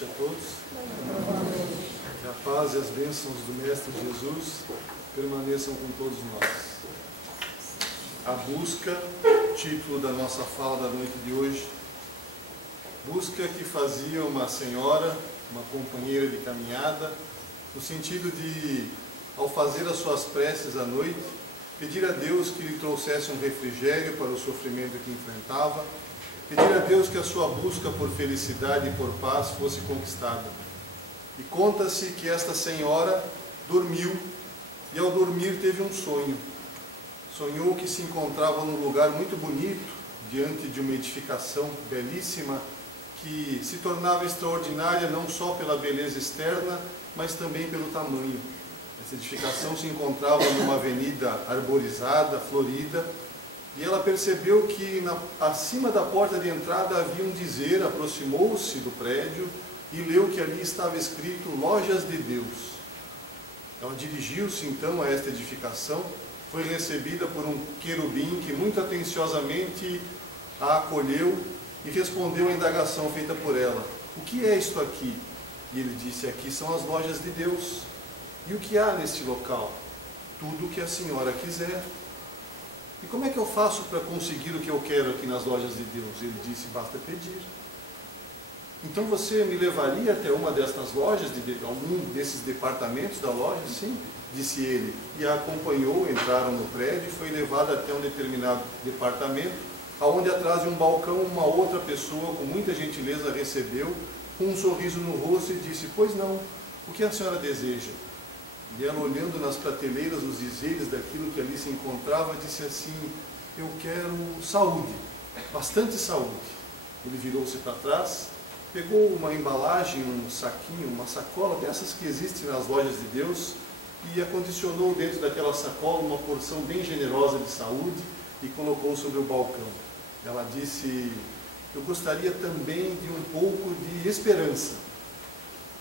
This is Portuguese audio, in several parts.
noite a todos. Que a paz e as bênçãos do Mestre Jesus permaneçam com todos nós. A busca, título da nossa fala da noite de hoje, busca que fazia uma senhora, uma companheira de caminhada, no sentido de, ao fazer as suas preces à noite, pedir a Deus que lhe trouxesse um refrigério para o sofrimento que enfrentava, pedir a Deus que a sua busca por felicidade e por paz fosse conquistada. E conta-se que esta senhora dormiu e ao dormir teve um sonho. Sonhou que se encontrava num lugar muito bonito, diante de uma edificação belíssima, que se tornava extraordinária não só pela beleza externa, mas também pelo tamanho. Essa edificação se encontrava numa avenida arborizada, florida, e ela percebeu que acima da porta de entrada havia um dizer, aproximou-se do prédio e leu que ali estava escrito Lojas de Deus. Ela dirigiu-se então a esta edificação, foi recebida por um querubim que muito atenciosamente a acolheu e respondeu à indagação feita por ela. O que é isto aqui? E ele disse, aqui são as lojas de Deus. E o que há neste local? Tudo o que a senhora quiser. E como é que eu faço para conseguir o que eu quero aqui nas lojas de Deus? Ele disse, basta pedir. Então você me levaria até uma destas lojas, algum desses departamentos da loja? Sim, disse ele. E a acompanhou, entraram no prédio e foi levada até um determinado departamento, aonde atrás de um balcão uma outra pessoa com muita gentileza recebeu, com um sorriso no rosto e disse, pois não, o que a senhora deseja? E ela, olhando nas prateleiras os dizeres daquilo que ali se encontrava, disse assim, eu quero saúde, bastante saúde. Ele virou-se para trás, pegou uma embalagem, um saquinho, uma sacola dessas que existem nas lojas de Deus e acondicionou dentro daquela sacola uma porção bem generosa de saúde e colocou sobre o balcão. Ela disse, eu gostaria também de um pouco de esperança.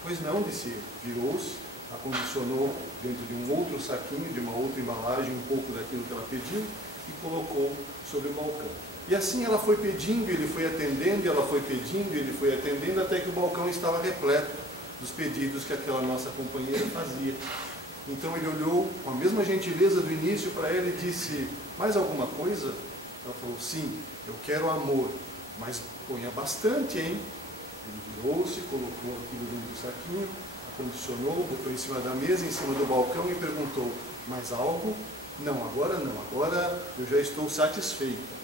Pois não, disse ele. Virou-se, acondicionou dentro de um outro saquinho, de uma outra embalagem, um pouco daquilo que ela pediu e colocou sobre o balcão. E assim ela foi pedindo, ele foi atendendo, ela foi pedindo, ele foi atendendo, até que o balcão estava repleto dos pedidos que aquela nossa companheira fazia. Então ele olhou com a mesma gentileza do início para ela e disse, mais alguma coisa? Ela falou, sim, eu quero amor, mas ponha bastante, hein? Ele virou-se, colocou aquilo dentro do saquinho, condicionou, botou em cima da mesa, em cima do balcão e perguntou, mais algo? Não, agora eu já estou satisfeita.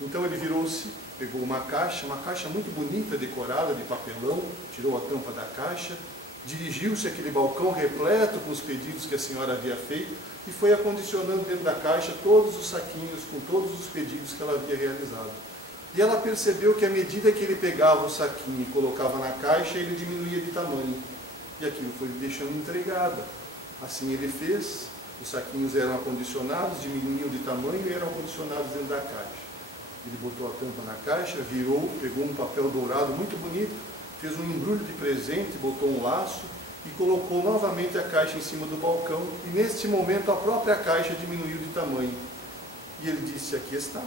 Então ele virou-se, pegou uma caixa muito bonita, decorada de papelão, tirou a tampa da caixa, dirigiu-se àquele balcão repleto com os pedidos que a senhora havia feito e foi acondicionando dentro da caixa todos os saquinhos com todos os pedidos que ela havia realizado. E ela percebeu que à medida que ele pegava o saquinho e colocava na caixa, ele diminuía de tamanho. E aquilo foi deixando entregada. Assim ele fez, os saquinhos eram acondicionados, diminuíam de tamanho e eram acondicionados dentro da caixa. Ele botou a tampa na caixa, virou, pegou um papel dourado muito bonito, fez um embrulho de presente, botou um laço e colocou novamente a caixa em cima do balcão. E neste momento a própria caixa diminuiu de tamanho. E ele disse, aqui está.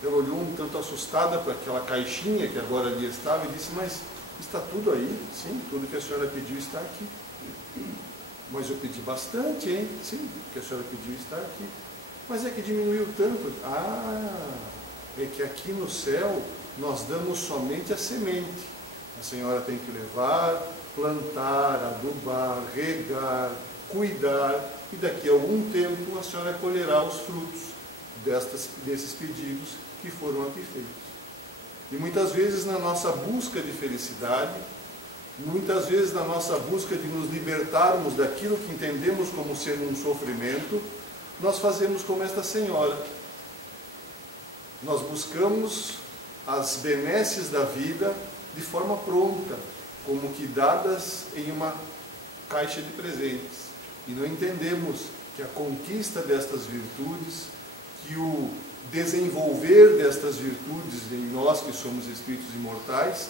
Ela olhou um tanto assustada para aquela caixinha que agora ali estava e disse, mas está tudo aí? Sim, tudo que a senhora pediu está aqui. Mas eu pedi bastante, hein? Sim, o que a senhora pediu está aqui. Mas é que diminuiu tanto. Ah, é que aqui no céu nós damos somente a semente. A senhora tem que levar, plantar, adubar, regar, cuidar, e daqui a algum tempo a senhora colherá os frutos desses pedidos que foram aqui feitos. E muitas vezes na nossa busca de felicidade, muitas vezes na nossa busca de nos libertarmos daquilo que entendemos como sendo um sofrimento, nós fazemos como esta senhora. Nós buscamos as benesses da vida de forma pronta, como que dadas em uma caixa de presentes. E não entendemos que a conquista destas virtudes, que o desenvolver destas virtudes em nós que somos espíritos imortais,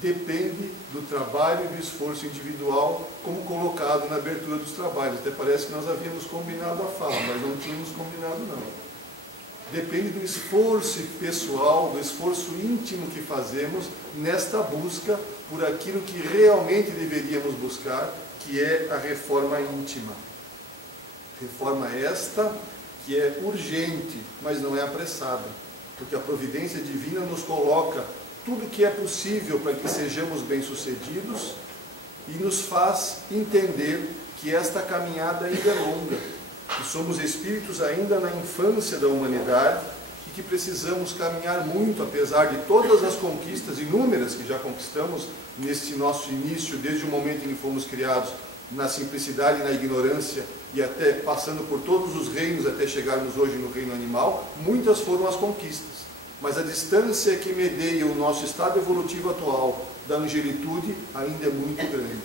depende do trabalho e do esforço individual, como colocado na abertura dos trabalhos. Até parece que nós havíamos combinado a fala, mas não tínhamos combinado não. depende do esforço pessoal, do esforço íntimo que fazemos nesta busca por aquilo que realmente deveríamos buscar, que é a reforma íntima. Reforma esta que é urgente, mas não é apressada, porque a providência divina nos coloca tudo que é possível para que sejamos bem-sucedidos e nos faz entender que esta caminhada ainda é longa, que somos espíritos ainda na infância da humanidade e que precisamos caminhar muito, apesar de todas as conquistas inúmeras que já conquistamos neste nosso início, desde o momento em que fomos criados, na simplicidade e na ignorância, e até passando por todos os reinos até chegarmos hoje no reino animal. Muitas foram as conquistas, mas a distância que medeia o nosso estado evolutivo atual da angelitude ainda é muito grande.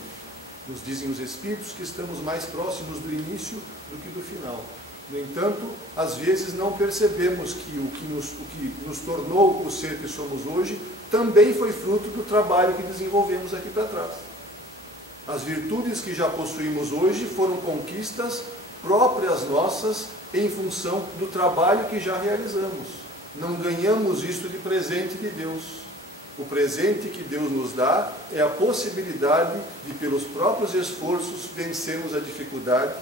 Nos dizem os espíritos que estamos mais próximos do início do que do final. No entanto, às vezes não percebemos que o que nos tornou o ser que somos hoje também foi fruto do trabalho que desenvolvemos aqui para trás. As virtudes que já possuímos hoje foram conquistas próprias nossas em função do trabalho que já realizamos. Não ganhamos isto de presente de Deus. O presente que Deus nos dá é a possibilidade de, pelos próprios esforços, vencermos a dificuldade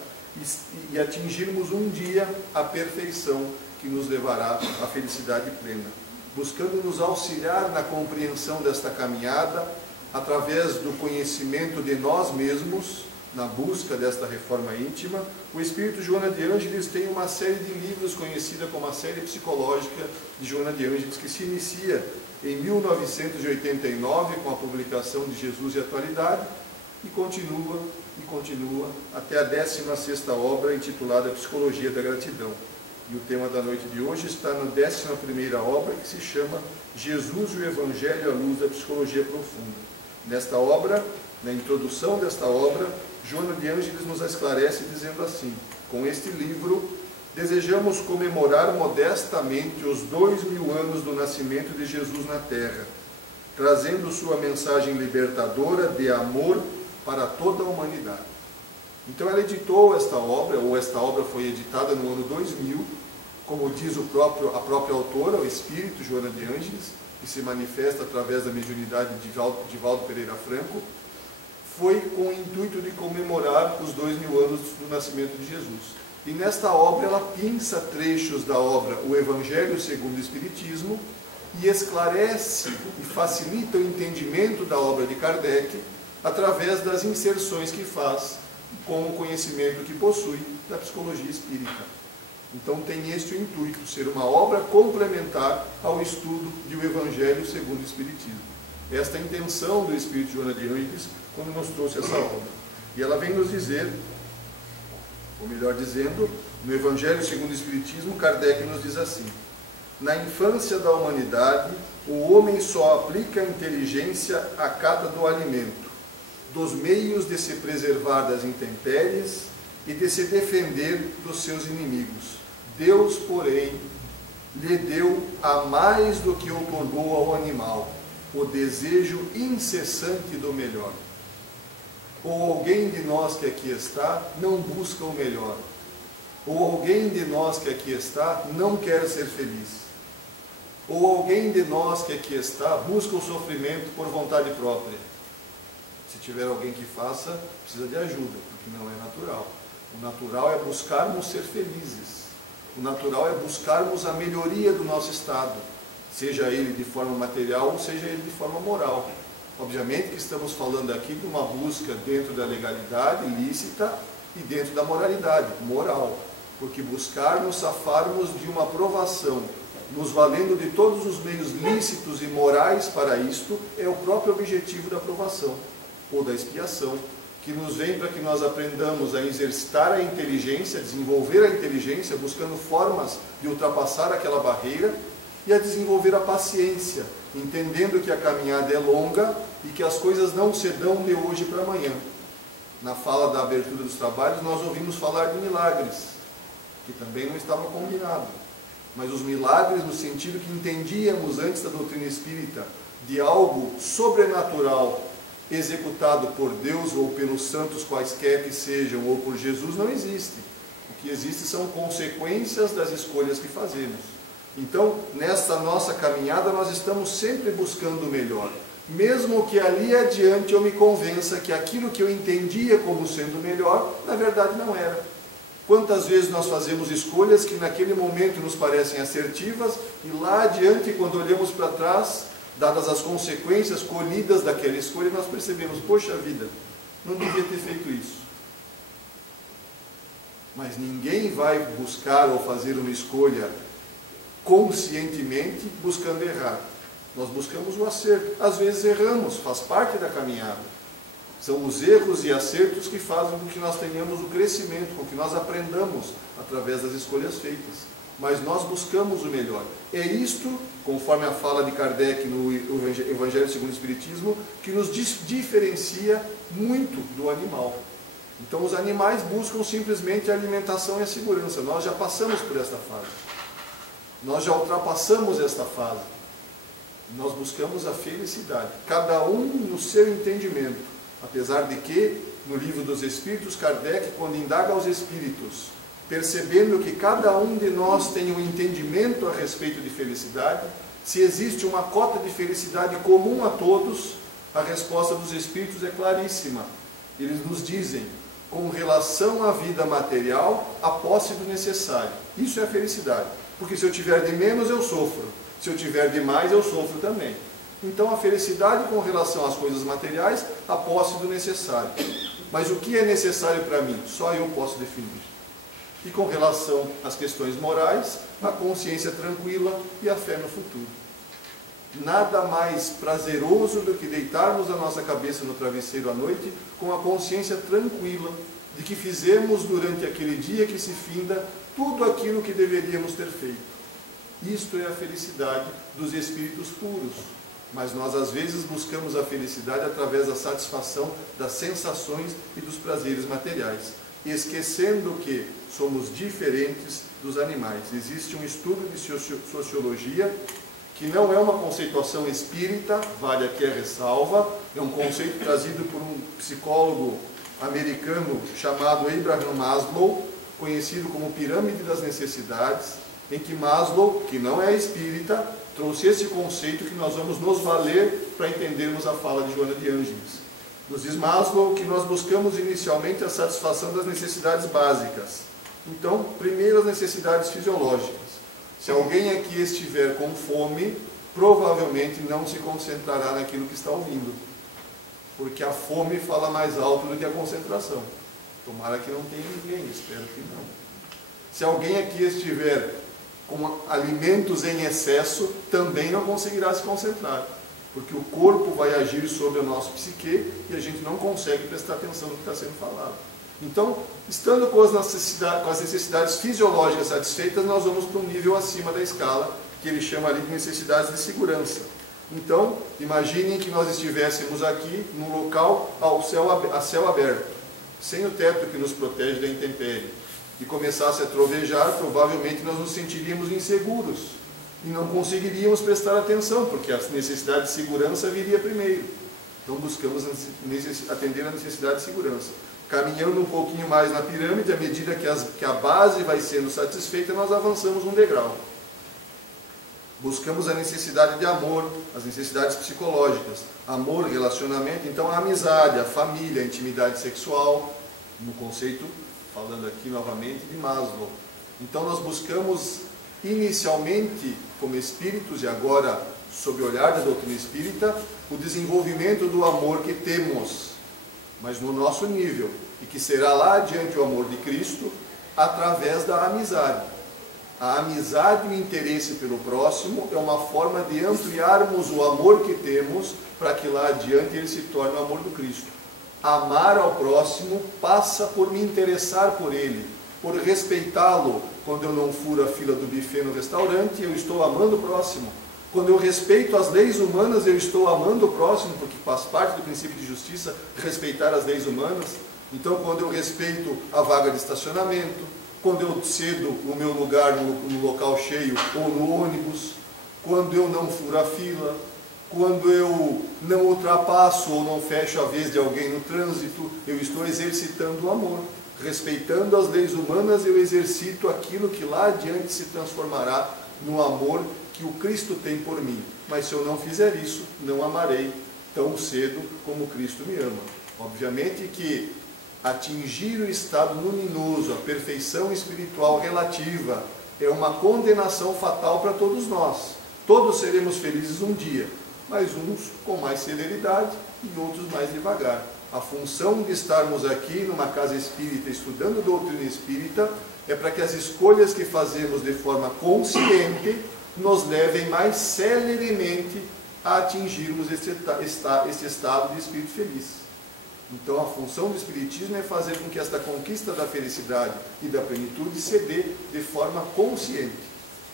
e atingirmos um dia a perfeição que nos levará à felicidade plena. Buscando nos auxiliar na compreensão desta caminhada, através do conhecimento de nós mesmos, na busca desta reforma íntima, o Espírito Joana de Ângeles tem uma série de livros conhecida como a série psicológica de Joana de Ângeles, que se inicia em 1989 com a publicação de Jesus e a Atualidade e continua até a 16ª obra, intitulada Psicologia da Gratidão. E o tema da noite de hoje está na 11ª obra, que se chama Jesus e o Evangelho à luz da Psicologia Profunda. Nesta obra, na introdução desta obra, Joana de Ângeles nos esclarece dizendo assim: com este livro, desejamos comemorar modestamente os 2000 anos do nascimento de Jesus na Terra, trazendo sua mensagem libertadora de amor para toda a humanidade. Então ela editou esta obra, ou esta obra foi editada no ano 2000, como diz a própria autora, o Espírito Joana de Ângeles, que se manifesta através da mediunidade de Divaldo Pereira Franco, foi com o intuito de comemorar os 2000 anos do nascimento de Jesus. E nesta obra ela pinça trechos da obra O Evangelho segundo o Espiritismo e esclarece e facilita o entendimento da obra de Kardec através das inserções que faz com o conhecimento que possui da psicologia espírita. Então tem este o intuito, ser uma obra complementar ao estudo de O Evangelho segundo o Espiritismo. Esta é a intenção do Espírito Joana de Ângeles quando nos trouxe essa obra. E ela vem nos dizer, ou melhor dizendo, no Evangelho segundo o Espiritismo, Kardec nos diz assim: na infância da humanidade, o homem só aplica a inteligência à cata do alimento, dos meios de se preservar das intempéries e de se defender dos seus inimigos. Deus, porém, lhe deu a mais do que outorgou ao animal, o desejo incessante do melhor. Ou alguém de nós que aqui está não busca o melhor, ou alguém de nós que aqui está não quer ser feliz, ou alguém de nós que aqui está busca o sofrimento por vontade própria. Se tiver alguém que faça, precisa de ajuda, porque não é natural. O natural é buscarmos ser felizes. O natural é buscarmos a melhoria do nosso estado, seja ele de forma material ou seja ele de forma moral. Obviamente que estamos falando aqui de uma busca dentro da legalidade lícita e dentro da moralidade moral, porque buscar nos safarmos de uma aprovação, nos valendo de todos os meios lícitos e morais para isto, é o próprio objetivo da aprovação ou da expiação, que nos vem para que nós aprendamos a exercitar a inteligência, desenvolver a inteligência, buscando formas de ultrapassar aquela barreira, e a desenvolver a paciência, entendendo que a caminhada é longa e que as coisas não se dão de hoje para amanhã. Na fala da abertura dos trabalhos, nós ouvimos falar de milagres, que também não estava combinado. Mas os milagres no sentido que entendíamos antes da doutrina espírita, de algo sobrenatural, executado por Deus ou pelos santos quaisquer que sejam, ou por Jesus, não existe. O que existe são consequências das escolhas que fazemos. Então, nesta nossa caminhada, nós estamos sempre buscando o melhor. Mesmo que ali adiante eu me convença que aquilo que eu entendia como sendo melhor, na verdade não era. Quantas vezes nós fazemos escolhas que naquele momento nos parecem assertivas e lá adiante, quando olhamos para trás, dadas as consequências colhidas daquela escolha, nós percebemos, poxa vida, não devia ter feito isso. Mas ninguém vai buscar ou fazer uma escolha conscientemente buscando errar. Nós buscamos o acerto. Às vezes erramos, faz parte da caminhada. São os erros e acertos que fazem com que nós tenhamos o crescimento, com que nós aprendamos através das escolhas feitas. Mas nós buscamos o melhor. É isto, conforme a fala de Kardec no Evangelho segundo o Espiritismo, que nos diferencia muito do animal. Então os animais buscam simplesmente a alimentação e a segurança. Nós já passamos por esta fase. Nós já ultrapassamos esta fase. Nós buscamos a felicidade, cada um no seu entendimento. Apesar de que, no Livro dos Espíritos, Kardec, quando indaga aos espíritos, percebendo que cada um de nós tem um entendimento a respeito de felicidade, se existe uma cota de felicidade comum a todos, a resposta dos espíritos é claríssima. Eles nos dizem, com relação à vida material, a posse do necessário. Isso é a felicidade. Porque se eu tiver de menos, eu sofro. Se eu tiver de mais, eu sofro também. Então, a felicidade com relação às coisas materiais, a posse do necessário. Mas o que é necessário para mim? Só eu posso definir. E com relação às questões morais, a consciência tranquila e a fé no futuro. Nada mais prazeroso do que deitarmos a nossa cabeça no travesseiro à noite com a consciência tranquila de que fizemos durante aquele dia que se finda tudo aquilo que deveríamos ter feito. Isto é a felicidade dos espíritos puros. Mas nós às vezes buscamos a felicidade através da satisfação das sensações e dos prazeres materiais, esquecendo que somos diferentes dos animais. Existe um estudo de sociologia que não é uma conceituação espírita, vale aqui a ressalva, é um conceito trazido por um psicólogo americano chamado Abraham Maslow, conhecido como pirâmide das necessidades, em que Maslow, que não é espírita, trouxe esse conceito que nós vamos nos valer para entendermos a fala de Joana de Ângeles. Nos diz Maslow que nós buscamos inicialmente a satisfação das necessidades básicas. Então, primeiro as necessidades fisiológicas. Se alguém aqui estiver com fome, provavelmente não se concentrará naquilo que está ouvindo, porque a fome fala mais alto do que a concentração. Tomara que não tenha ninguém, espero que não. Se alguém aqui estiver com alimentos em excesso, também não conseguirá se concentrar, porque o corpo vai agir sobre o nosso psique e a gente não consegue prestar atenção no que está sendo falado. Então, estando com as necessidades fisiológicas satisfeitas, nós vamos para um nível acima da escala, que ele chama ali de necessidades de segurança. Então, imaginem que nós estivéssemos aqui num local a céu aberto, sem o teto que nos protege da intempérie, e começasse a trovejar, provavelmente nós nos sentiríamos inseguros e não conseguiríamos prestar atenção, porque a necessidade de segurança viria primeiro. Então buscamos atender a necessidade de segurança. Caminhando um pouquinho mais na pirâmide, à medida que a base vai sendo satisfeita, nós avançamos um degrau. Buscamos a necessidade de amor, as necessidades psicológicas. Amor, relacionamento, então a amizade, a família, a intimidade sexual, no conceito, falando aqui novamente, de Maslow. Então nós buscamos inicialmente, como espíritos, e agora sob o olhar da doutrina espírita, o desenvolvimento do amor que temos, mas no nosso nível, e que será lá adiante o amor de Cristo, através da amizade. A amizade e o interesse pelo próximo é uma forma de ampliarmos o amor que temos, para que lá adiante ele se torne o amor do Cristo. Amar ao próximo passa por me interessar por ele, por respeitá-lo. Quando eu não furo a fila do buffet no restaurante, eu estou amando o próximo. Quando eu respeito as leis humanas, eu estou amando o próximo, porque faz parte do princípio de justiça respeitar as leis humanas. Então, quando eu respeito a vaga de estacionamento, quando eu cedo o meu lugar no local cheio ou no ônibus, quando eu não furo a fila, quando eu não ultrapasso ou não fecho a vez de alguém no trânsito, eu estou exercitando o amor. Respeitando as leis humanas, eu exercito aquilo que lá adiante se transformará no amor que o Cristo tem por mim. Mas se eu não fizer isso, não amarei tão cedo como Cristo me ama. Obviamente que atingir o estado luminoso, a perfeição espiritual relativa, é uma condenação fatal para todos nós. Todos seremos felizes um dia, mas uns com mais celeridade e outros mais devagar. A função de estarmos aqui numa casa espírita, estudando doutrina espírita, é para que as escolhas que fazemos de forma consciente nos levem mais celeremente a atingirmos esse estado de espírito feliz. Então a função do Espiritismo é fazer com que esta conquista da felicidade e da plenitude se dê de forma consciente.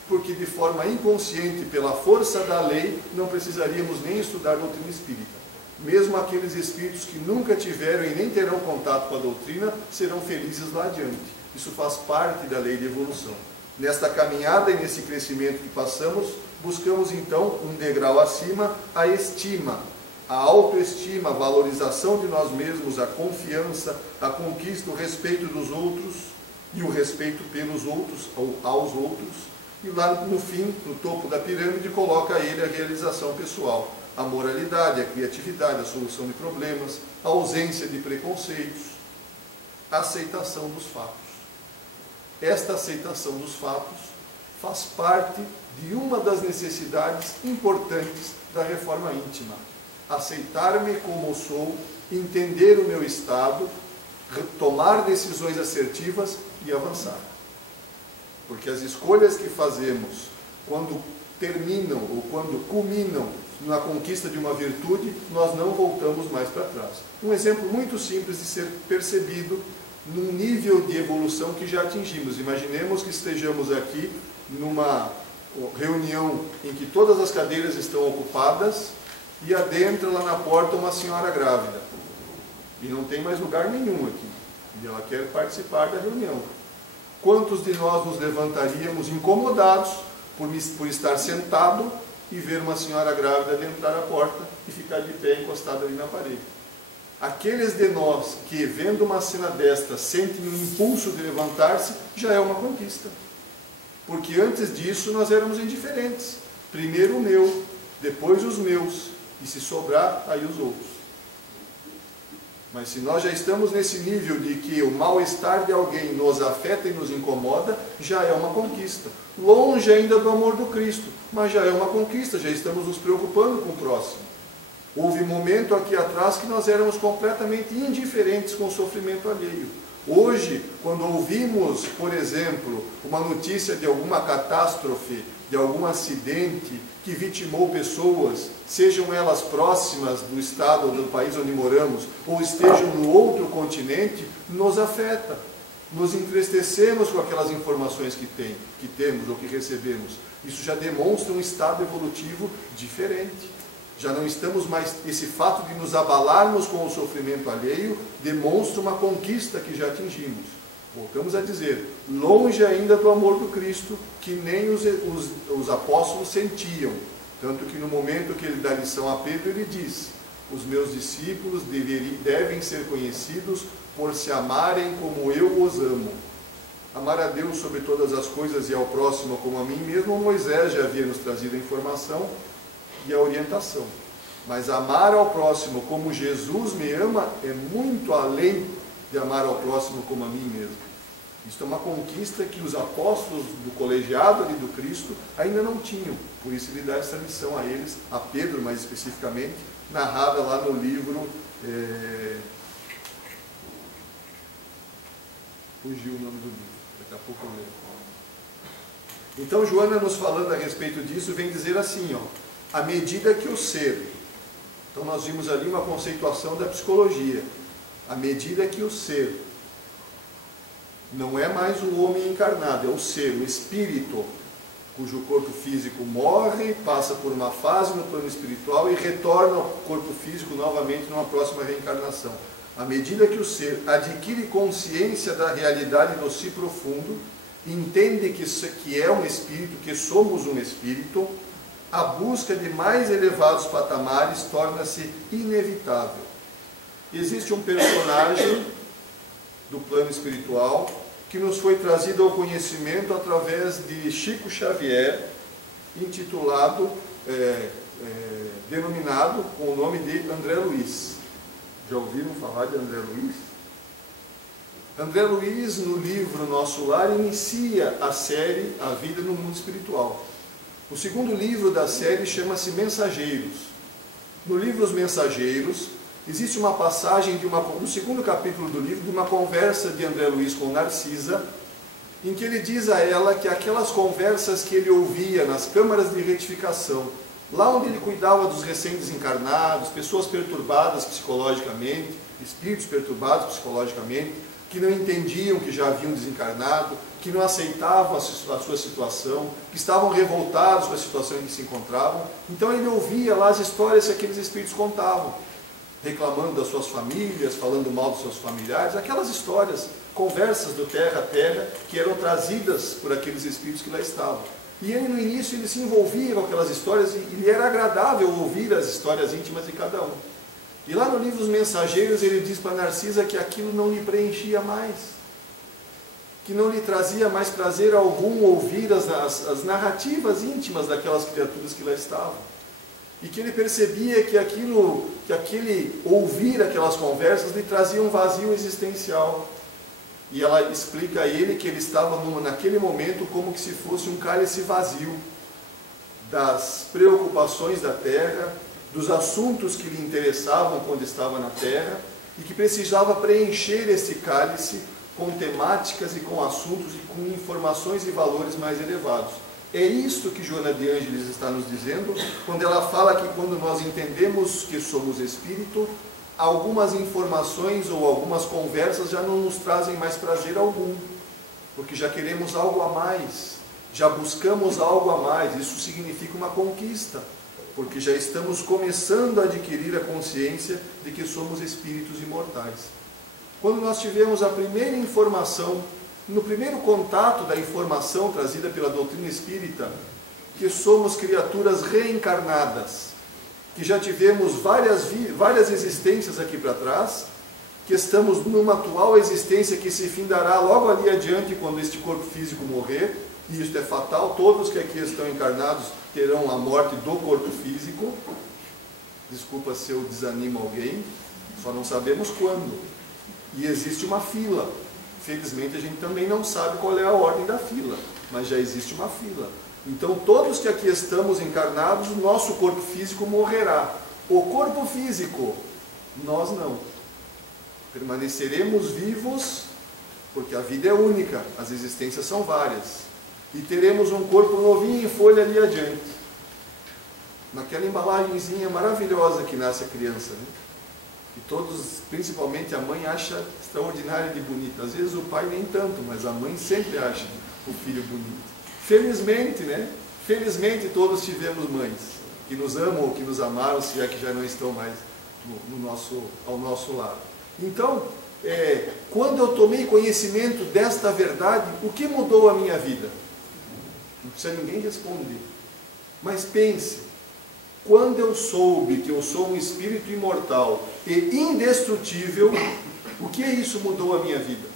Porque de forma inconsciente, pela força da lei, não precisaríamos nem estudar doutrina espírita. Mesmo aqueles espíritos que nunca tiveram e nem terão contato com a doutrina, serão felizes lá adiante. Isso faz parte da lei de evolução. Nesta caminhada e nesse crescimento que passamos, buscamos então um degrau acima, a estima, a autoestima, a valorização de nós mesmos, a confiança, a conquista, o respeito dos outros e o respeito pelos outros ou aos outros. E lá no fim, no topo da pirâmide, coloca ele a realização pessoal, a moralidade, a criatividade, a solução de problemas, a ausência de preconceitos, a aceitação dos fatos. Esta aceitação dos fatos faz parte de uma das necessidades importantes da reforma íntima. Aceitar-me como sou, entender o meu estado, tomar decisões assertivas e avançar. Porque as escolhas que fazemos, quando terminam ou quando culminam na conquista de uma virtude, nós não voltamos mais para trás. Um exemplo muito simples de ser percebido num nível de evolução que já atingimos. Imaginemos que estejamos aqui numa reunião em que todas as cadeiras estão ocupadas e adentra lá na porta uma senhora grávida. E não tem mais lugar nenhum aqui. E ela quer participar da reunião. Quantos de nós nos levantaríamos incomodados por estar sentado e ver uma senhora grávida adentrar a porta e ficar de pé encostada ali na parede? Aqueles de nós que, vendo uma cena desta, sentem um impulso de levantar-se, já é uma conquista. Porque antes disso nós éramos indiferentes. Primeiro o meu, depois os meus, e se sobrar, aí os outros. Mas se nós já estamos nesse nível de que o mal-estar de alguém nos afeta e nos incomoda, já é uma conquista. Longe ainda do amor do Cristo, mas já é uma conquista, já estamos nos preocupando com o próximo. Houve um momento aqui atrás que nós éramos completamente indiferentes com o sofrimento alheio. Hoje, quando ouvimos, por exemplo, uma notícia de alguma catástrofe, de algum acidente que vitimou pessoas, sejam elas próximas do estado ou do país onde moramos, ou estejam no outro continente, nos afeta. Nos entristecemos com aquelas informações que temos ou que recebemos. Isso já demonstra um estado evolutivo diferente. Já não estamos mais, esse fato de nos abalarmos com o sofrimento alheio demonstra uma conquista que já atingimos. Voltamos a dizer, longe ainda do amor do Cristo, que nem os apóstolos sentiam. Tanto que no momento que ele dá lição a Pedro, ele diz, os meus discípulos devem ser conhecidos por se amarem como eu os amo. Amar a Deus sobre todas as coisas e ao próximo como a mim mesmo, Moisés já havia nos trazido a informação e a orientação. Mas amar ao próximo como Jesus me ama é muito além de amar ao próximo como a mim mesmo. Isto é uma conquista que os apóstolos do colegiado ali do Cristo ainda não tinham. Por isso ele dá essa missão a eles, a Pedro mais especificamente, narrada lá no livro... Fugiu o nome do livro, daqui a pouco eu lembro. Então Joana, nos falando a respeito disso, vem dizer assim, ó, à medida que o ser... Então nós vimos ali uma conceituação da psicologia. À medida que o ser não é mais o homem encarnado, é o ser, o espírito, cujo corpo físico morre, passa por uma fase no plano espiritual e retorna ao corpo físico novamente numa próxima reencarnação. À medida que o ser adquire consciência da realidade do si profundo, entende que é um espírito, que somos um espírito, a busca de mais elevados patamares torna-se inevitável. Existe um personagem do plano espiritual que nos foi trazido ao conhecimento através de Chico Xavier, intitulado, denominado com o nome de André Luiz. Já ouviram falar de André Luiz? André Luiz, no livro Nosso Lar, inicia a série A Vida no Mundo Espiritual. O segundo livro da série chama-se Mensageiros. No livro Os Mensageiros, existe uma passagem, no segundo capítulo do livro, de uma conversa de André Luiz com Narcisa, em que ele diz a ela que aquelas conversas que ele ouvia nas câmaras de retificação, lá onde ele cuidava dos recém-desencarnados, pessoas perturbadas psicologicamente, espíritos perturbados psicologicamente, que não entendiam que já haviam desencarnado, que não aceitavam a sua situação, que estavam revoltados com a situação em que se encontravam. Então ele ouvia lá as histórias que aqueles espíritos contavam, reclamando das suas famílias, falando mal dos seus familiares, aquelas histórias, conversas do terra a terra, que eram trazidas por aqueles espíritos que lá estavam. E ele, no início, ele se envolvia com aquelas histórias e lhe era agradável ouvir as histórias íntimas de cada um. E lá no livro Os Mensageiros, ele diz para Narcisa que aquilo não lhe preenchia mais, que não lhe trazia mais prazer algum ouvir as narrativas íntimas daquelas criaturas que lá estavam. E que ele percebia que aquele ouvir aquelas conversas lhe trazia um vazio existencial. E ela explica a ele que ele estava naquele momento como que se fosse um cálice vazio das preocupações da terra, dos assuntos que lhe interessavam quando estava na terra, e que precisava preencher esse cálice com temáticas e com assuntos e com informações e valores mais elevados. É isto que Joana de Ângeles está nos dizendo, quando ela fala que quando nós entendemos que somos espírito, algumas informações ou algumas conversas já não nos trazem mais prazer algum, porque já queremos algo a mais, já buscamos algo a mais. Isso significa uma conquista, porque já estamos começando a adquirir a consciência de que somos espíritos imortais. Quando nós tivemos a primeira informação, no primeiro contato da informação trazida pela doutrina espírita, que somos criaturas reencarnadas, que já tivemos várias existências aqui para trás, que estamos numa atual existência que se findará logo ali adiante quando este corpo físico morrer, e isto é fatal, todos que aqui estão encarnados terão a morte do corpo físico. Desculpa se eu desanimo alguém, só não sabemos quando. E existe uma fila. Felizmente a gente também não sabe qual é a ordem da fila, mas já existe uma fila. Então todos que aqui estamos encarnados, o nosso corpo físico morrerá. O corpo físico, nós não. Permaneceremos vivos, porque a vida é única, as existências são várias. E teremos um corpo novinho em folha ali adiante. Naquela embalagenzinha maravilhosa que nasce a criança, né? Que todos, principalmente a mãe, acha extraordinária de bonita. Às vezes o pai nem tanto, mas a mãe sempre acha o filho bonito. Felizmente, né? Felizmente todos tivemos mães que nos amam ou que nos amaram, se é que já não estão mais ao nosso lado. Então, quando eu tomei conhecimento desta verdade, o que mudou a minha vida? Não precisa ninguém responder. Mas pense, quando eu soube que eu sou um espírito imortal e indestrutível, o que isso mudou a minha vida?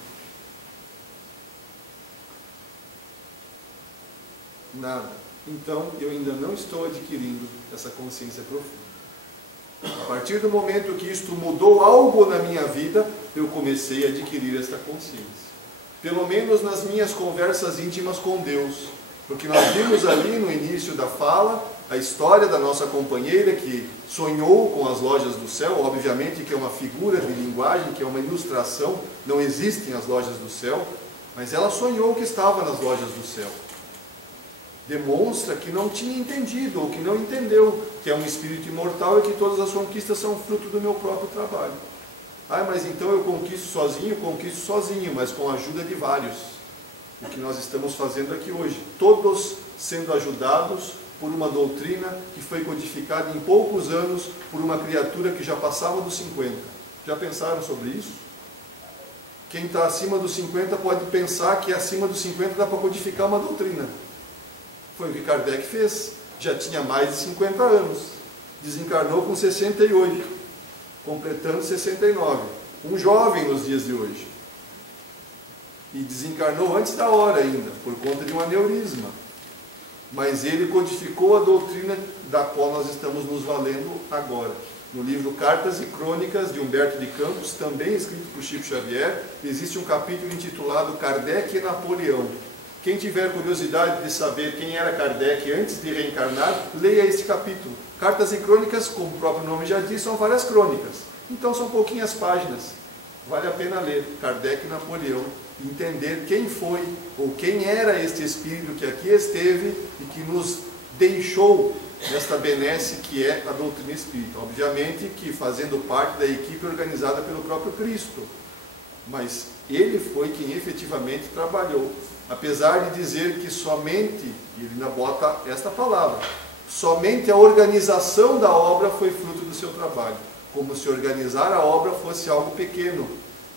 Nada. Então, eu ainda não estou adquirindo essa consciência profunda. A partir do momento que isto mudou algo na minha vida, eu comecei a adquirir esta consciência. Pelo menos nas minhas conversas íntimas com Deus. Porque nós vimos ali no início da fala a história da nossa companheira que sonhou com as lojas do céu, obviamente que é uma figura de linguagem, que é uma ilustração, não existem as lojas do céu, mas ela sonhou que estava nas lojas do céu. Demonstra que não tinha entendido, ou que não entendeu, que é um espírito imortal e que todas as conquistas são fruto do meu próprio trabalho. Ah, mas então eu conquisto sozinho, mas com a ajuda de vários. O que nós estamos fazendo aqui hoje, todos sendo ajudados por uma doutrina que foi codificada em poucos anos por uma criatura que já passava dos 50. Já pensaram sobre isso? Quem está acima dos 50 pode pensar que acima dos 50 dá para codificar uma doutrina. Foi o que Kardec fez, já tinha mais de 50 anos, desencarnou com 68, completando 69, um jovem nos dias de hoje. e desencarnou antes da hora ainda, por conta de um aneurisma. Mas ele codificou a doutrina da qual nós estamos nos valendo agora. No livro Cartas e Crônicas, de Humberto de Campos, também escrito por Chico Xavier, existe um capítulo intitulado Kardec e Napoleão. Quem tiver curiosidade de saber quem era Kardec antes de reencarnar, leia este capítulo. Cartas e Crônicas, como o próprio nome já diz, são várias crônicas. Então são pouquinhas páginas. Vale a pena ler Kardec e Napoleão, entender quem foi ou quem era este espírito que aqui esteve e que nos deixou nesta benesse que é a doutrina espírita. Obviamente que fazendo parte da equipe organizada pelo próprio Cristo. Mas ele foi quem efetivamente trabalhou. Apesar de dizer que somente, e ele ainda bota esta palavra, somente a organização da obra foi fruto do seu trabalho. Como se organizar a obra fosse algo pequeno.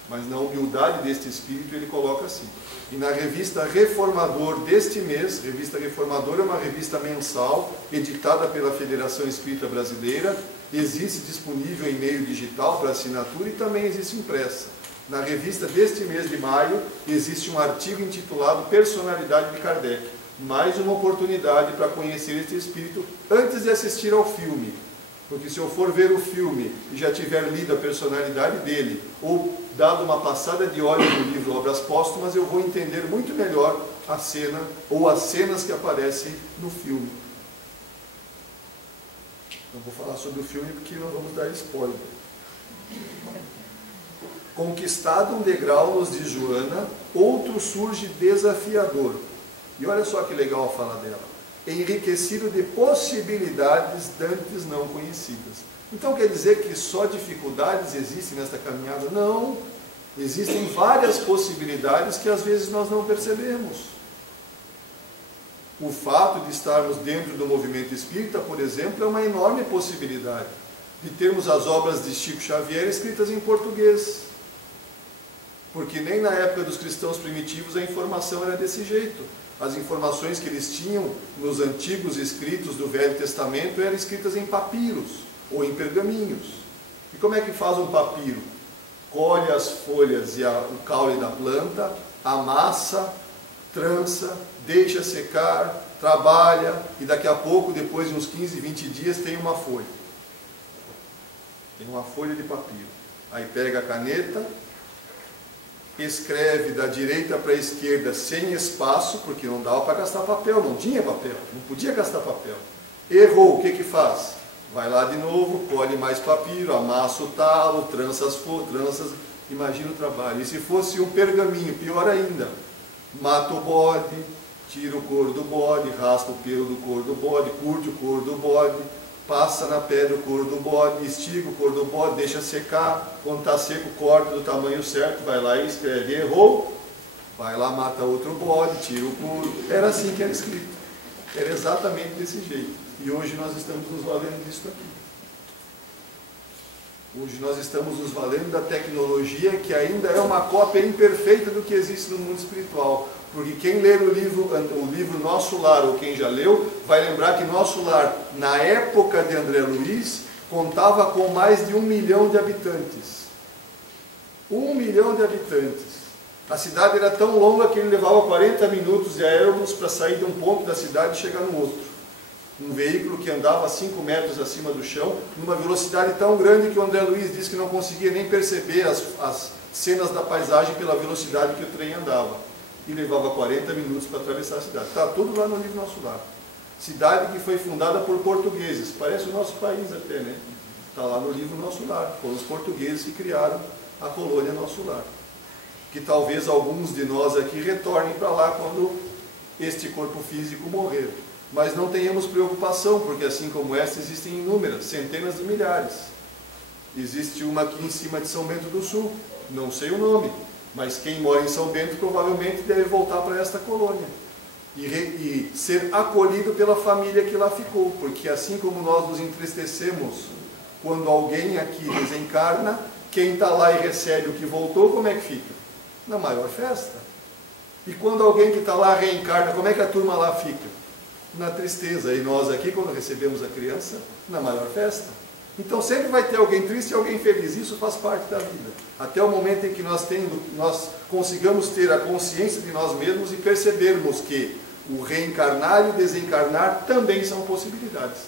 Mas na humildade deste espírito ele coloca assim. E na revista Reformador deste mês, revista Reformador é uma revista mensal, editada pela Federação Espírita Brasileira, existe disponível em meio digital para assinatura e também existe impressa. Na revista deste mês de maio, existe um artigo intitulado Personalidade de Kardec. Mais uma oportunidade para conhecer este espírito antes de assistir ao filme. Porque se eu for ver o filme e já tiver lido a personalidade dele, ou dado uma passada de olhos no livro Obras Póstumas, eu vou entender muito melhor a cena, ou as cenas que aparecem no filme. Não vou falar sobre o filme porque não vamos dar spoiler. Conquistado um degrau nos de Joana, outro surge desafiador. E olha só que legal a fala dela. Enriquecido de possibilidades dantes não conhecidas. Então quer dizer que só dificuldades existem nesta caminhada? Não. Existem várias possibilidades que às vezes nós não percebemos. O fato de estarmos dentro do movimento espírita, por exemplo, é uma enorme possibilidade. De termos as obras de Chico Xavier escritas em português. Porque nem na época dos cristãos primitivos a informação era desse jeito. As informações que eles tinham nos antigos escritos do Velho Testamento eram escritas em papiros ou em pergaminhos. E como é que faz um papiro? Colhe as folhas e o caule da planta, amassa, trança, deixa secar, trabalha e daqui a pouco, depois de uns 15, 20 dias, tem uma folha. Tem uma folha de papiro. Aí pega a caneta, escreve da direita para a esquerda sem espaço, porque não dava para gastar papel, não tinha papel, não podia gastar papel. Errou, o que que faz? Vai lá de novo, colhe mais papiro, amassa o talo, trança as tranças, imagina o trabalho. E se fosse um pergaminho, pior ainda, mata o bode, tira o couro do bode, raspa o pelo do couro do bode, curte o couro do bode, passa na pedra o couro do bode, estiga o couro do bode, deixa secar, quando está seco, corta do tamanho certo, vai lá e escreve. Errou, vai lá, mata outro bode, tira o couro. Era assim que era escrito. Era exatamente desse jeito. E hoje nós estamos nos valendo disso aqui. Hoje nós estamos nos valendo da tecnologia que ainda é uma cópia imperfeita do que existe no mundo espiritual. Porque quem ler o livro Nosso Lar, ou quem já leu, vai lembrar que Nosso Lar, na época de André Luiz, contava com mais de 1 milhão de habitantes. 1 milhão de habitantes. A cidade era tão longa que ele levava 40 minutos de aérobus para sair de um ponto da cidade e chegar no outro. Um veículo que andava a 5 metros acima do chão, numa velocidade tão grande que o André Luiz disse que não conseguia nem perceber as cenas da paisagem pela velocidade que o trem andava. E levava 40 minutos para atravessar a cidade. Está tudo lá no livro Nosso Lar. Cidade que foi fundada por portugueses. Parece o nosso país até, né? Está lá no livro Nosso Lar. Foram os portugueses que criaram a colônia Nosso Lar. Que talvez alguns de nós aqui retornem para lá quando este corpo físico morrer. Mas não tenhamos preocupação, porque assim como esta existem inúmeras, centenas de milhares. Existe uma aqui em cima de São Bento do Sul. Não sei o nome. Mas quem mora em São Bento provavelmente deve voltar para esta colônia e ser acolhido pela família que lá ficou, porque assim como nós nos entristecemos quando alguém aqui desencarna, quem está lá e recebe o que voltou, como é que fica? Na maior festa. E quando alguém que está lá reencarna, como é que a turma lá fica? Na tristeza. E nós aqui, quando recebemos a criança, na maior festa. Então sempre vai ter alguém triste e alguém feliz, isso faz parte da vida. Até o momento em que nós consigamos ter a consciência de nós mesmos e percebermos que o reencarnar e o desencarnar também são possibilidades.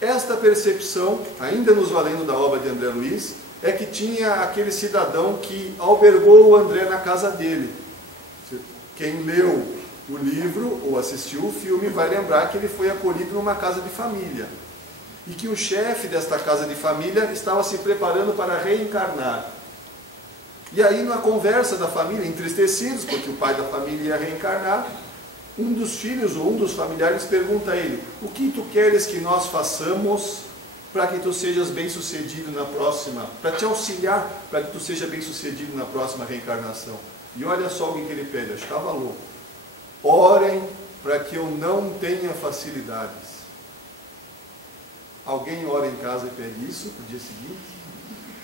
Esta percepção, ainda nos valendo da obra de André Luiz, é que tinha aquele cidadão que albergou o André na casa dele. Quem leu o livro ou assistiu o filme vai lembrar que ele foi acolhido numa casa de família. E que o chefe desta casa de família estava se preparando para reencarnar. E aí, na conversa da família, entristecidos, porque o pai da família ia reencarnar, um dos filhos ou um dos familiares pergunta a ele: o que tu queres que nós façamos para que tu sejas bem-sucedido na próxima, para te auxiliar, para que tu seja bem-sucedido na próxima reencarnação? E olha só o que ele pede, acho que estava louco. Orem para que eu não tenha facilidades. Alguém ora em casa e pede isso no dia seguinte?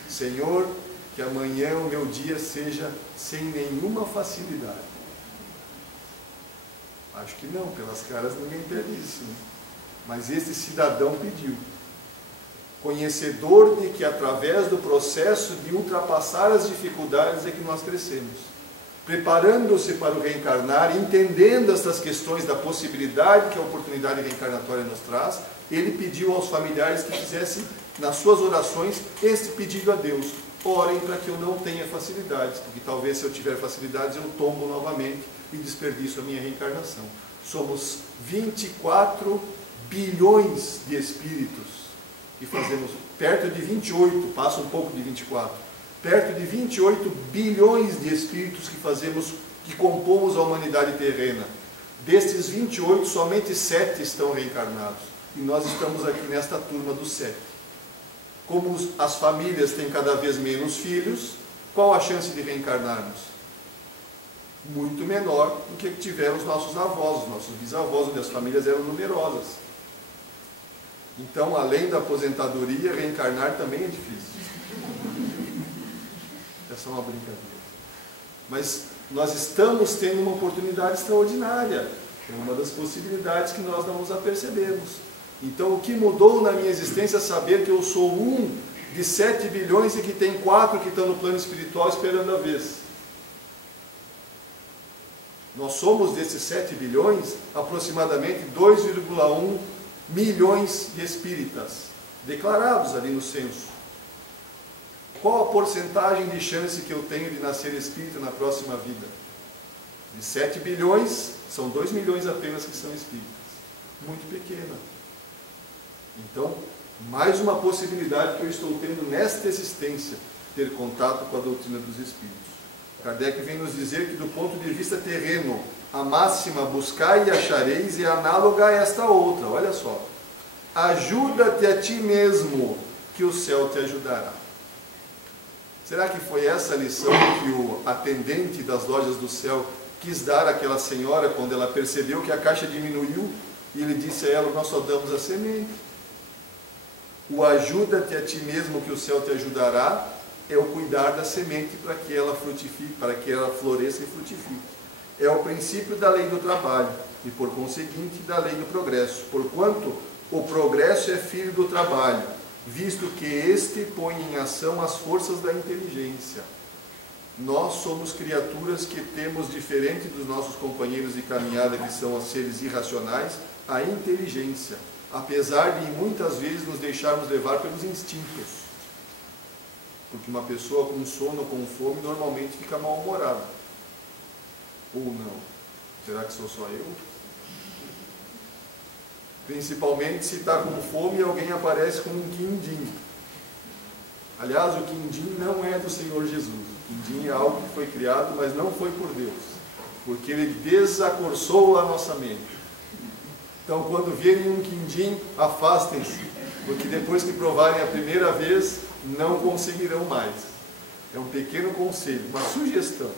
Senhor, que amanhã o meu dia seja sem nenhuma facilidade. Acho que não, pelas caras ninguém pede isso, né? Mas este cidadão pediu. Conhecedor de que através do processo de ultrapassar as dificuldades é que nós crescemos. Preparando-se para o reencarnar, entendendo estas questões da possibilidade que a oportunidade reencarnatória nos traz, ele pediu aos familiares que fizessem, nas suas orações, este pedido a Deus: orem para que eu não tenha facilidades, porque talvez se eu tiver facilidades eu tombo novamente e desperdiço a minha reencarnação. Somos 24 bilhões de espíritos e fazemos perto de 28, passa um pouco de 24, perto de 28 bilhões de espíritos que compomos a humanidade terrena. Destes 28, somente 7 estão reencarnados. E nós estamos aqui nesta turma dos 7. Como as famílias têm cada vez menos filhos, qual a chance de reencarnarmos? Muito menor do que tiveram os nossos avós, os nossos bisavós, onde as famílias eram numerosas. Então, além da aposentadoria, reencarnar também é difícil. É só uma brincadeira. Mas nós estamos tendo uma oportunidade extraordinária. É uma das possibilidades que nós não nos apercebemos. Então, o que mudou na minha existência é saber que eu sou um de 7 bilhões e que tem 4 que estão no plano espiritual esperando a vez. Nós somos desses 7 bilhões, aproximadamente 2,1 milhões de espíritas, declarados ali no censo. Qual a porcentagem de chance que eu tenho de nascer espírita na próxima vida? De 7 bilhões, são 2 milhões apenas que são espíritas. Muito pequena. Então, mais uma possibilidade que eu estou tendo nesta existência, ter contato com a doutrina dos espíritos. Kardec vem nos dizer que, do ponto de vista terreno, a máxima buscai e achareis é análoga a esta outra. Olha só. Ajuda-te a ti mesmo, que o céu te ajudará. Será que foi essa a lição que o atendente das lojas do céu quis dar àquela senhora quando ela percebeu que a caixa diminuiu e ele disse a ela: nós só damos a semente? O ajuda-te a ti mesmo, que o céu te ajudará, é o cuidar da semente para que ela frutifique, para que ela floresça e frutifique. É o princípio da lei do trabalho e, por conseguinte, da lei do progresso. Porquanto o progresso é filho do trabalho, visto que este põe em ação as forças da inteligência. Nós somos criaturas que temos, diferente dos nossos companheiros de caminhada, que são os seres irracionais, a inteligência, apesar de muitas vezes nos deixarmos levar pelos instintos. Porque uma pessoa com sono, com fome, normalmente fica mal-humorada. Ou não? Será que sou só eu? Principalmente se está com fome e alguém aparece com um quindim. Aliás, o quindim não é do Senhor Jesus. O quindim é algo que foi criado, mas não foi por Deus. Porque ele desacorçou a nossa mente. Então, quando virem um quindim, afastem-se. Porque depois que provarem a primeira vez, não conseguirão mais. É um pequeno conselho, uma sugestão.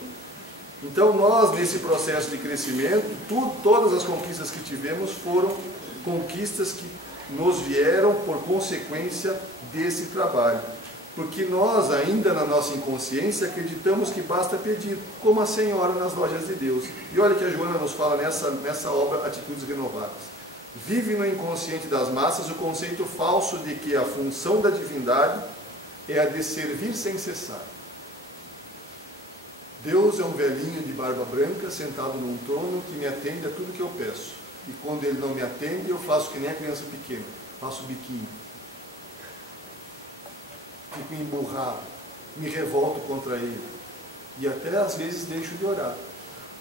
Então nós, nesse processo de crescimento, todas as conquistas que tivemos foram conquistas que nos vieram por consequência desse trabalho. Porque nós, ainda na nossa inconsciência, acreditamos que basta pedir, como a senhora nas lojas de Deus. E olha que a Joana nos fala nessa obra, Atitudes Renovadas. vive no inconsciente das massas o conceito falso de que a função da divindade é a de servir sem cessar. Deus é um velhinho de barba branca sentado num trono que me atende a tudo que eu peço. E quando ele não me atende, eu faço que nem a criança pequena, faço biquinho. Fico emburrado, me revolto contra ele. E até às vezes deixo de orar.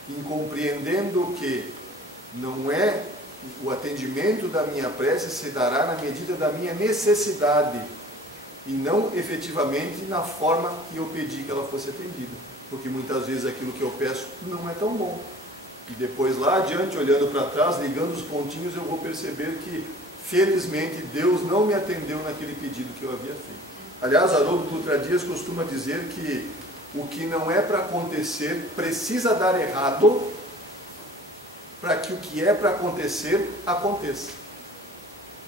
Incompreendendo que não é o atendimento da minha prece se dará na medida da minha necessidade e não efetivamente na forma que eu pedi que ela fosse atendida, porque muitas vezes aquilo que eu peço não é tão bom e depois lá adiante, olhando para trás, ligando os pontinhos, eu vou perceber que felizmente Deus não me atendeu naquele pedido que eu havia feito. Aliás, Haroldo Dutra Dias costuma dizer que o que não é para acontecer precisa dar errado para que o que é para acontecer, aconteça.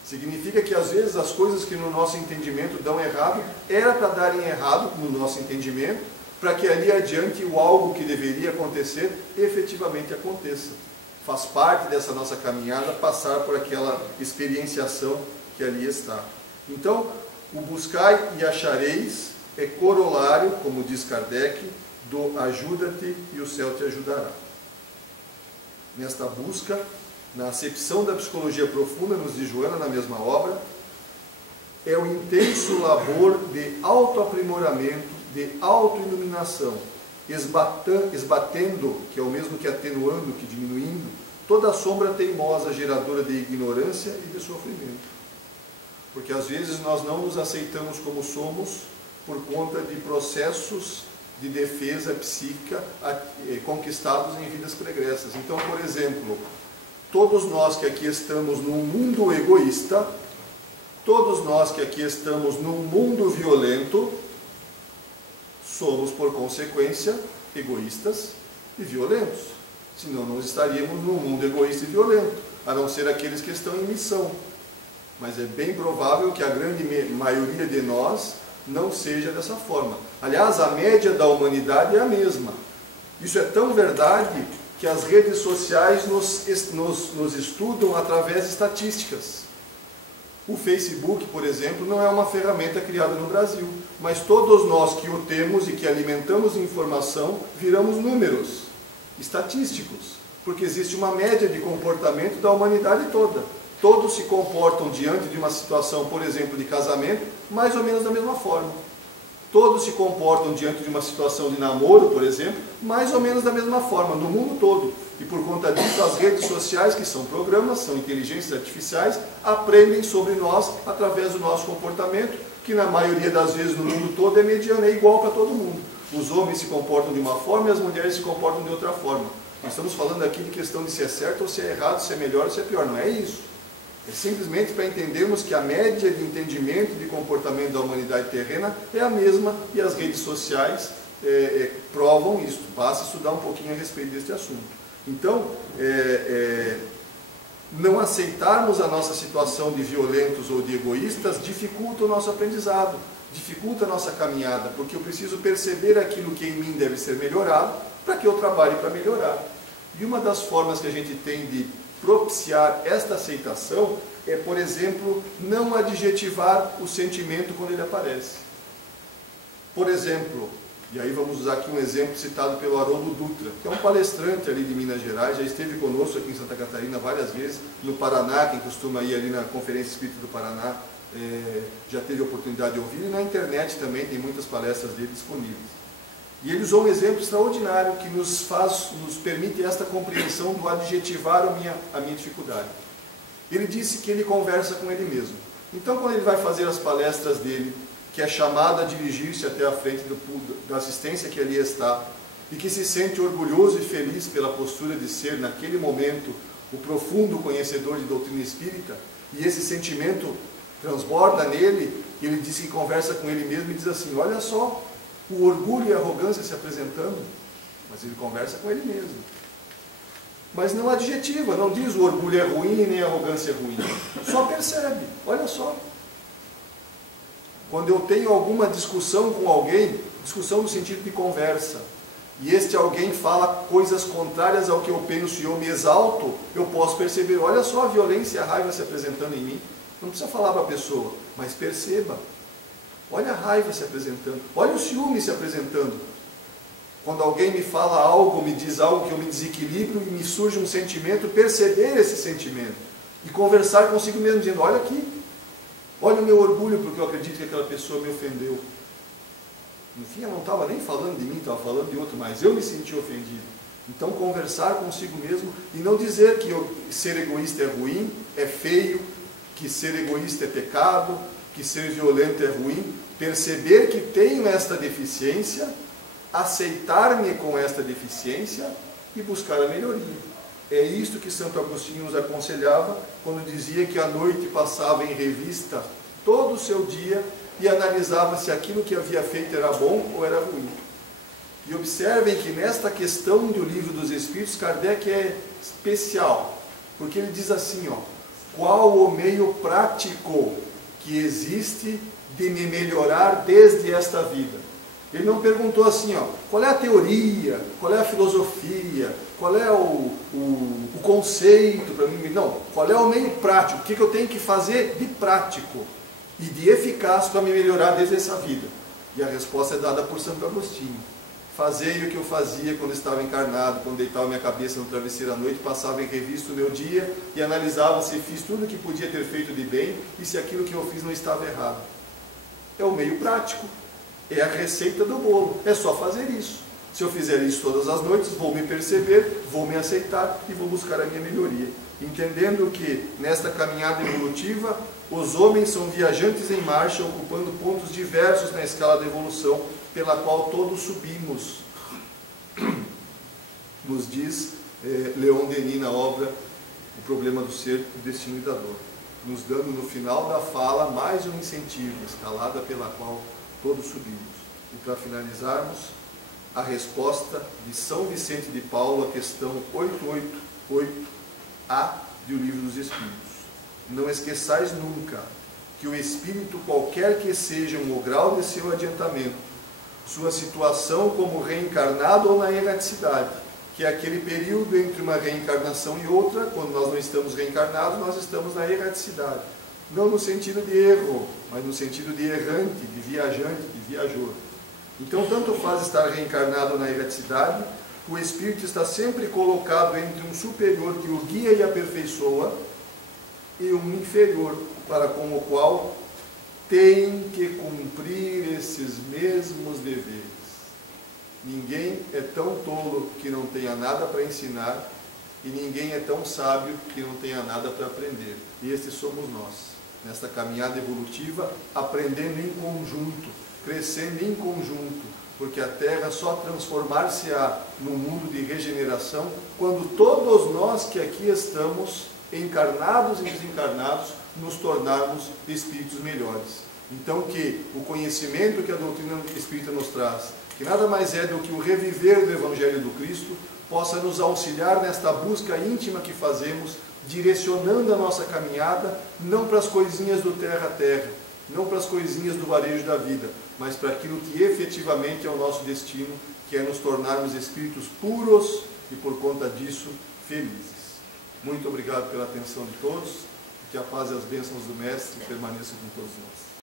Significa que às vezes as coisas que no nosso entendimento dão errado, era para darem errado no nosso entendimento, para que ali adiante o algo que deveria acontecer, efetivamente aconteça. Faz parte dessa nossa caminhada passar por aquela experienciação que ali está. Então, o buscai e achareis é corolário, como diz Kardec, do ajuda-te e o céu te ajudará. Nesta busca, na acepção da psicologia profunda, nos diz Joana, na mesma obra, é o intenso labor de autoaprimoramento, de autoiluminação, esbatendo, que é o mesmo que atenuando, que diminuindo, toda a sombra teimosa geradora de ignorância e de sofrimento. Porque às vezes nós não nos aceitamos como somos por conta de processos de defesa psíquica conquistados em vidas pregressas. Então, por exemplo, todos nós que aqui estamos num mundo egoísta, todos nós que aqui estamos num mundo violento, somos, por consequência, egoístas e violentos. Senão não estaríamos num mundo egoísta e violento, a não ser aqueles que estão em missão. Mas é bem provável que a grande maioria de nós não seja dessa forma. Aliás, a média da humanidade é a mesma. Isso é tão verdade que as redes sociais nos estudam através de estatísticas. O Facebook, por exemplo, não é uma ferramenta criada no Brasil, mas todos nós que o temos e que alimentamos informação, viramos números estatísticos, porque existe uma média de comportamento da humanidade toda. Todos se comportam diante de uma situação, por exemplo, de casamento, mais ou menos da mesma forma. Todos se comportam diante de uma situação de namoro, por exemplo, mais ou menos da mesma forma, no mundo todo. E por conta disso, as redes sociais, que são programas, são inteligências artificiais, aprendem sobre nós através do nosso comportamento, que na maioria das vezes no mundo todo é mediano, é igual para todo mundo. Os homens se comportam de uma forma e as mulheres se comportam de outra forma. Nós estamos falando aqui de questão de se é certo ou se é errado, se é melhor ou se é pior. Não é isso. É simplesmente para entendermos que a média de entendimento de comportamento da humanidade terrena é a mesma e as redes sociais provam isso. Basta estudar um pouquinho a respeito deste assunto. Então, não aceitarmos a nossa situação de violentos ou de egoístas dificulta o nosso aprendizado, dificulta a nossa caminhada, porque eu preciso perceber aquilo que em mim deve ser melhorado para que eu trabalhe para melhorar. E uma das formas que a gente tem de propiciar esta aceitação é, por exemplo, não adjetivar o sentimento quando ele aparece. Por exemplo, e aí vamos usar aqui um exemplo citado pelo Haroldo Dutra, que é um palestrante ali de Minas Gerais, já esteve conosco aqui em Santa Catarina várias vezes, no Paraná, quem costuma ir ali na Conferência Espírita do Paraná, já teve a oportunidade de ouvir, e na internet também tem muitas palestras dele disponíveis. E ele usou um exemplo extraordinário que nos permite esta compreensão do adjetivar a minha dificuldade. Ele disse que ele conversa com ele mesmo. Então, quando ele vai fazer as palestras dele, que é chamado a dirigir-se até a frente da assistência que ali está, e que se sente orgulhoso e feliz pela postura de ser, naquele momento, o profundo conhecedor de doutrina espírita, e esse sentimento transborda nele, e ele diz que conversa com ele mesmo e diz assim: olha só, o orgulho e a arrogância se apresentando, mas ele conversa com ele mesmo. Mas não adjetiva, não diz o orgulho é ruim nem a arrogância é ruim. Só percebe, olha só. Quando eu tenho alguma discussão com alguém, discussão no sentido de conversa, e este alguém fala coisas contrárias ao que eu penso e eu me exalto, eu posso perceber, olha só a violência e a raiva se apresentando em mim. Não precisa falar para a pessoa, mas perceba. Olha a raiva se apresentando, olha o ciúme se apresentando. Quando alguém me fala algo, me diz algo que eu me desequilibro e me surge um sentimento, perceber esse sentimento e conversar consigo mesmo, dizendo, olha aqui, olha o meu orgulho porque eu acredito que aquela pessoa me ofendeu. No fim, ela não estava nem falando de mim, estava falando de outro, mas eu me senti ofendido. Então, conversar consigo mesmo e não dizer que ser egoísta é ruim, é feio, que ser egoísta é pecado, que ser violento é ruim. Perceber que tenho esta deficiência, aceitar-me com esta deficiência e buscar a melhoria. É isto que Santo Agostinho nos aconselhava quando dizia que à noite passava em revista todo o seu dia e analisava se aquilo que havia feito era bom ou era ruim. E observem que nesta questão do Livro dos Espíritos, Kardec é especial, porque ele diz assim, qual o meio prático que existe de me melhorar desde esta vida? Ele não perguntou assim, qual é a teoria, qual é a filosofia, qual é o conceito para mim? Não, qual é o meio prático, o que eu tenho que fazer de prático e de eficaz para me melhorar desde essa vida? E a resposta é dada por Santo Agostinho. Fazei o que eu fazia quando estava encarnado, quando deitava minha cabeça no travesseiro à noite, passava em revista o meu dia e analisava se fiz tudo o que podia ter feito de bem e se aquilo que eu fiz não estava errado. É o meio prático, é a receita do bolo, é só fazer isso. Se eu fizer isso todas as noites, vou me perceber, vou me aceitar e vou buscar a minha melhoria. Entendendo que nesta caminhada evolutiva, os homens são viajantes em marcha, ocupando pontos diversos na escala da evolução, pela qual todos subimos, nos diz Leon Denis na obra O Problema do Ser, o Destino e da Dor, nos dando no final da fala mais um incentivo, escalada pela qual todos subimos. E para finalizarmos, a resposta de São Vicente de Paulo à questão 888A do Livro dos Espíritos. Não esqueçais nunca que o Espírito, qualquer que seja o grau de seu adiantamento, sua situação como reencarnado ou na erraticidade, que é aquele período entre uma reencarnação e outra, quando nós não estamos reencarnados, nós estamos na erraticidade. Não no sentido de erro, mas no sentido de errante, de viajante, de viajor. Então, tanto faz estar reencarnado na erraticidade, o Espírito está sempre colocado entre um superior que o guia e aperfeiçoa e um inferior, para com o qual tem que cumprir esses mesmos deveres. Ninguém é tão tolo que não tenha nada para ensinar e ninguém é tão sábio que não tenha nada para aprender. E estes somos nós, nesta caminhada evolutiva, aprendendo em conjunto, crescendo em conjunto, porque a Terra só transformar-se-á num mundo de regeneração quando todos nós que aqui estamos, encarnados e desencarnados, nos tornarmos espíritos melhores. Então que o conhecimento que a doutrina espírita nos traz, que nada mais é do que o reviver do Evangelho do Cristo, possa nos auxiliar nesta busca íntima que fazemos, direcionando a nossa caminhada, não para as coisinhas do terra a terra, não para as coisinhas do varejo da vida, mas para aquilo que efetivamente é o nosso destino, que é nos tornarmos espíritos puros e, por conta disso, felizes. Muito obrigado pela atenção de todos, que a paz e as bênçãos do Mestre permaneçam com todos nós.